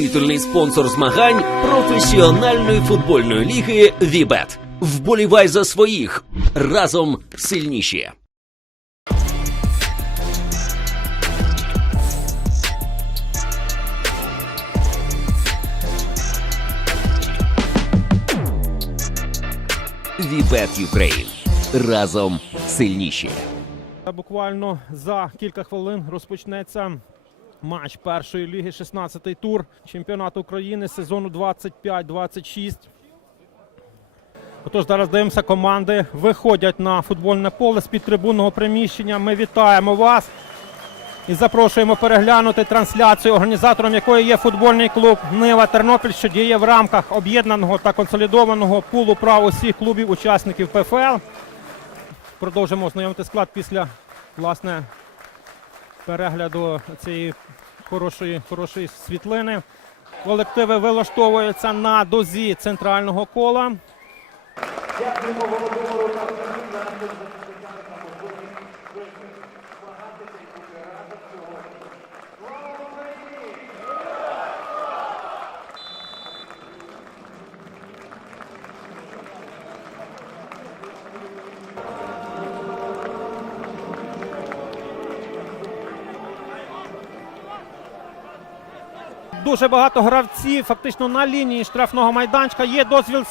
титульний спонсор змагань професіональної футбольної ліги Вібет. Вболівай за своїх разом сильніші. Вібет Юкрейн разом сильніші. Буквально за кілька хвилин розпочнеться матч першої ліги, 16-й тур чемпіонату України сезону 25-26. Отож, зараз дивимося, команди виходять на футбольне поле з підтрибунного приміщення. Ми вітаємо вас і запрошуємо переглянути трансляцію, організатором якої є футбольний клуб Нива Тернопіль, що діє в рамках об'єднаного та консолідованого пулу прав усіх клубів учасників ПФЛ. Продовжимо ознайомити склад після власне перегляду цієї хорошої, хорошої світлини. Колективи вилаштовуються на дозі центрального кола. Дуже багато гравців фактично на лінії штрафного майданчика. Є дозвіл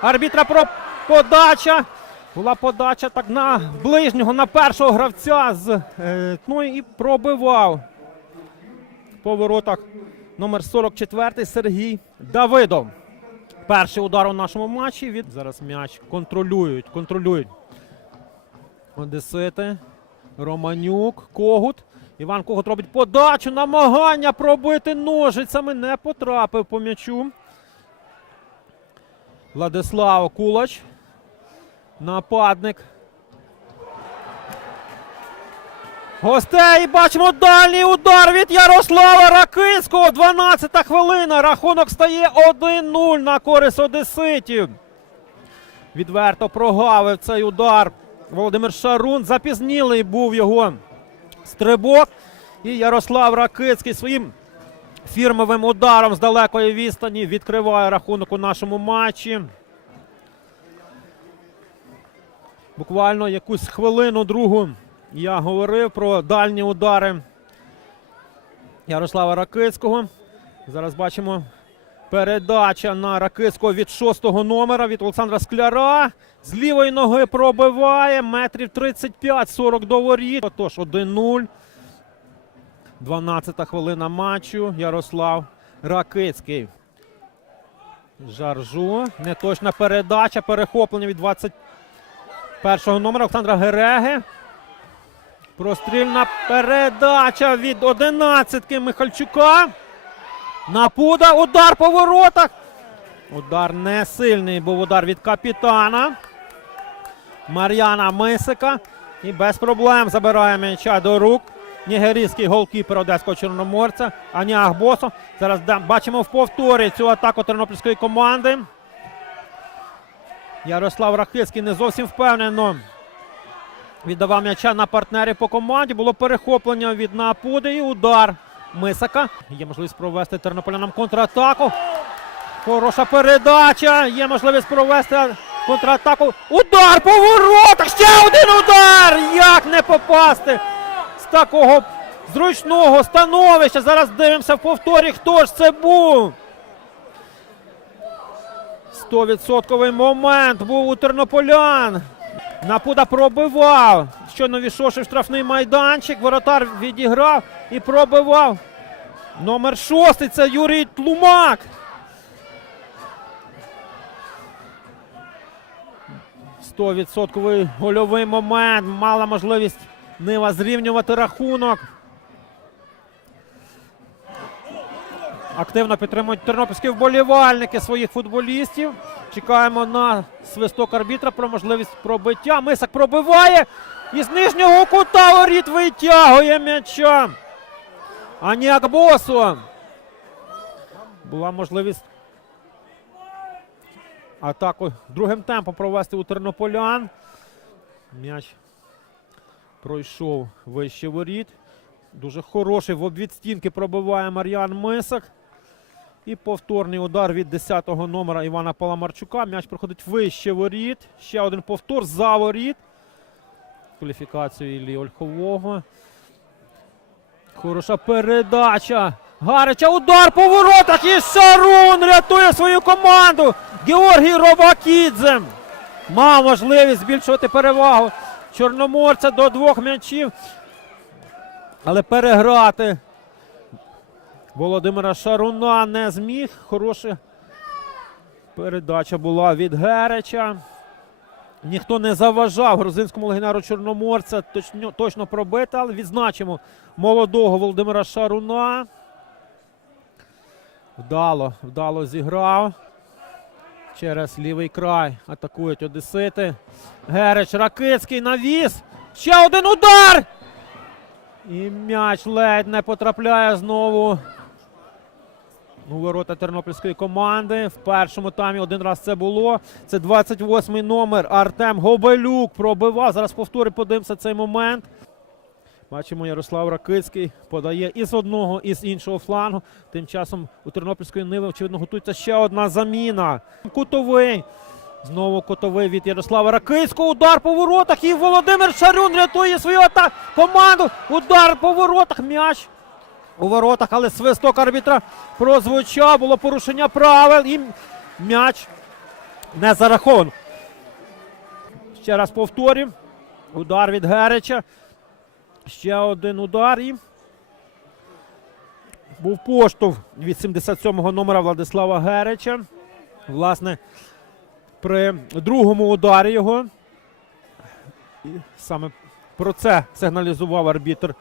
арбітра про подача. Була подача так на ближнього, на першого гравця з е, ну і пробивав в поворотах номер 44 Сергій Давидов. Перший удар у нашому матчі. Від зараз м'яч контролюють. Контролюють. Одесити. Романюк, Когут. Іван Когут робить подачу, намагання пробити ножицями. Не потрапив по м'ячу. Владислав Кулач. Нападник. Гостей бачимо дальній удар від Ярослава Ракинського. 12-та хвилина. Рахунок стає 1-0 на користь одеситів. Відверто прогавив цей удар. Володимир Шарун. Запізнілий був його стрибок. І Ярослав Ракицький своїм фірмовим ударом з далекої відстані відкриває рахунок у нашому матчі. Буквально якусь хвилину другу я говорив про дальні удари Ярослава Ракицького. Зараз бачимо передача на Ракицького від шостого номера від Олександра Скляра. З лівої ноги пробиває метрів 35-40 до воріт. Отож, 1-0. 12-та хвилина матчу. Ярослав Ракицький. Жаржу. Неточна передача. Перехоплення від 21-го номера Олександра Гереги. Прострільна передача від 11-ки Михальчука. Напуда. Удар по воротах. Удар не сильний був удар від капітана. Мар'яна Мисика. І без проблем забирає м'яча до рук. Нігерійський голкіпер одеського чорноморця. Аніах Босо. Зараз бачимо в повторі цю атаку тернопільської команди. Ярослав Рахицький не зовсім впевнено. Віддавав м'яча на партнерів по команді. Було перехоплення від напуди і удар Мисака. Є можливість провести тернополянам контратаку. Хороша передача. Є можливість провести контратаку. Удар по воротах! Ще один удар! Як не попасти з такого зручного становища? Зараз дивимося в повторі, хто ж це був. 100% момент був у тернополян. Напуда пробивав. Щойно війшовши штрафний майданчик. Воротар відіграв і пробивав. Номер шостий це Юрій Тлумак. Стовідсотковий гольовий момент. Мала можливість Нива зрівнювати рахунок. Активно підтримують тернопільські вболівальники своїх футболістів. Чекаємо на свисток арбітра про можливість пробиття. Мисак пробиває. І з нижнього кута воріт витягує м'яча. Аніак Босо. Була можливість атаку другим темпом провести у тернополян. М'яч пройшов вище воріт. Дуже хороший в обвід стінки пробиває Мар'ян Мисак. І повторний удар від 10-го номера Івана Паламарчука. М'яч проходить вище воріт. Ще один повтор за воріт. Кваліфікацію Іллі Ольхового. Хороша передача. Гарича удар по воротах. І Шарун рятує свою команду. Георгій Робакідзе. Мав можливість збільшувати перевагу Чорноморця до двох м'ячів. Але переграти Володимира Шаруна не зміг. Хороша передача була від Гереча. Ніхто не заважав грузинському легіонеру Чорноморця точно, точно пробити, але відзначимо молодого Володимира Шаруна. Вдало, вдало зіграв. Через лівий край атакують Одесити. Гереч Ракицький навіс. Ще один удар! І м'яч ледь не потрапляє знову у ворота тернопільської команди. В першому таймі один раз це було. Це 28-й номер Артем Гобелюк пробивав. Зараз повтори подивимося цей момент. Бачимо, Ярослав Ракицький подає і з одного, і з іншого флангу. Тим часом у Тернопільської Ниви, очевидно, готується ще одна заміна. Кутовий. Знову кутовий від Ярослава Ракицького. Удар по воротах. І Володимир Шарюн рятує свою ата- команду. Удар по воротах. М'яч у воротах, але свисток арбітра прозвучав. Було порушення правил. І м'яч не зараховано. Ще раз повторюю. Удар від Герича. Ще один удар і був поштовх від 77-го номера Владислава Герича. Власне, при другому ударі його. І саме про це сигналізував арбітр.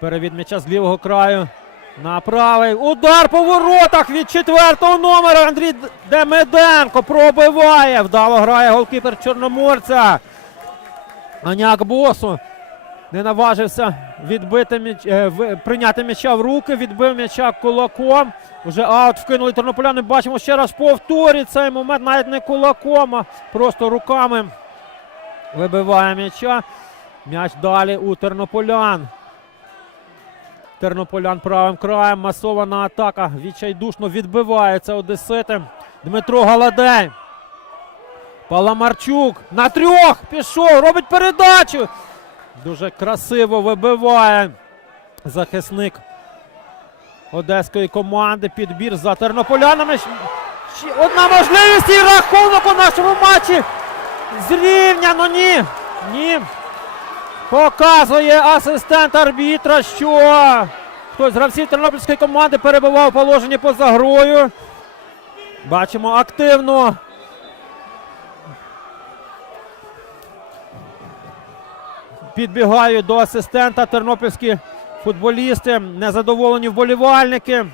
Перевід м'яча з лівого краю на правий. Удар по воротах від четвертого номера. Андрій Д- Демиденко пробиває. Вдало грає голкіпер Чорноморця. Аняк Босу не наважився відбити м'яч, е, прийняти м'яча в руки, відбив м'яча кулаком. Уже аут вкинули тернополяни. Бачимо ще раз повторі цей момент, навіть не кулаком, а просто руками вибиває м'яча. М'яч далі у тернополян. Тернополян правим краєм. Масована атака. Відчайдушно відбивається Одесити. Дмитро Галадей. Паламарчук на трьох пішов, робить передачу. Дуже красиво вибиває захисник одеської команди. Підбір за тернополянами. Одна можливість і рахунок у нашому матчі. Зрівняно ні. Ні. Показує асистент арбітра, що хтось з гравців тернопільської команди перебував у положенні поза грою. Бачимо активно. Підбігають до асистента тернопільські футболісти, незадоволені вболівальники.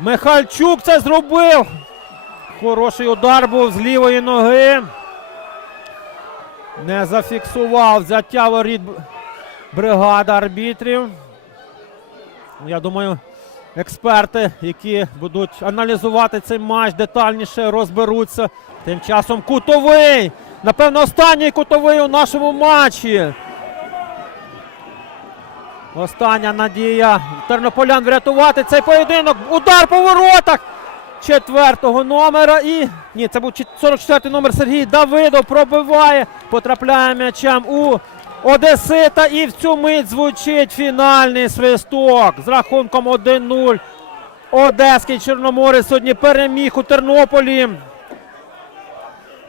Михальчук це зробив. Хороший удар був з лівої ноги. Не зафіксував взяття воріт бригада арбітрів. Я думаю, експерти, які будуть аналізувати цей матч, детальніше розберуться. Тим часом кутовий. Напевно, останній кутовий у нашому матчі. Остання надія тернополян врятувати цей поєдинок. Удар по воротах четвертого номера. І ні, це був 44-й номер Сергій Давидов. Пробиває, потрапляє м'ячем у Одесита. І в цю мить звучить фінальний свисток з рахунком 1-0. Одеський Чорноморець сьогодні переміг у Тернополі.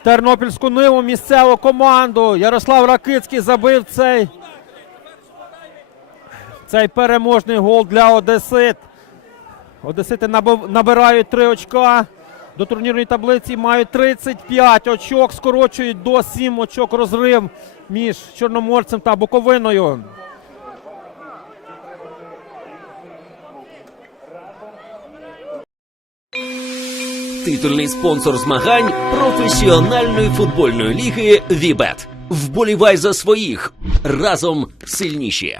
Тернопільську ниву місцеву команду. Ярослав Ракицький забив цей, цей переможний гол для Одесит. Одесити набирають 3 очка. До турнірної таблиці мають 35 очок, скорочують до 7 очок розрив між Чорноморцем та Буковиною. Титульний спонсор змагань професіональної футбольної ліги Вібет. Вболівай за своїх разом сильніші.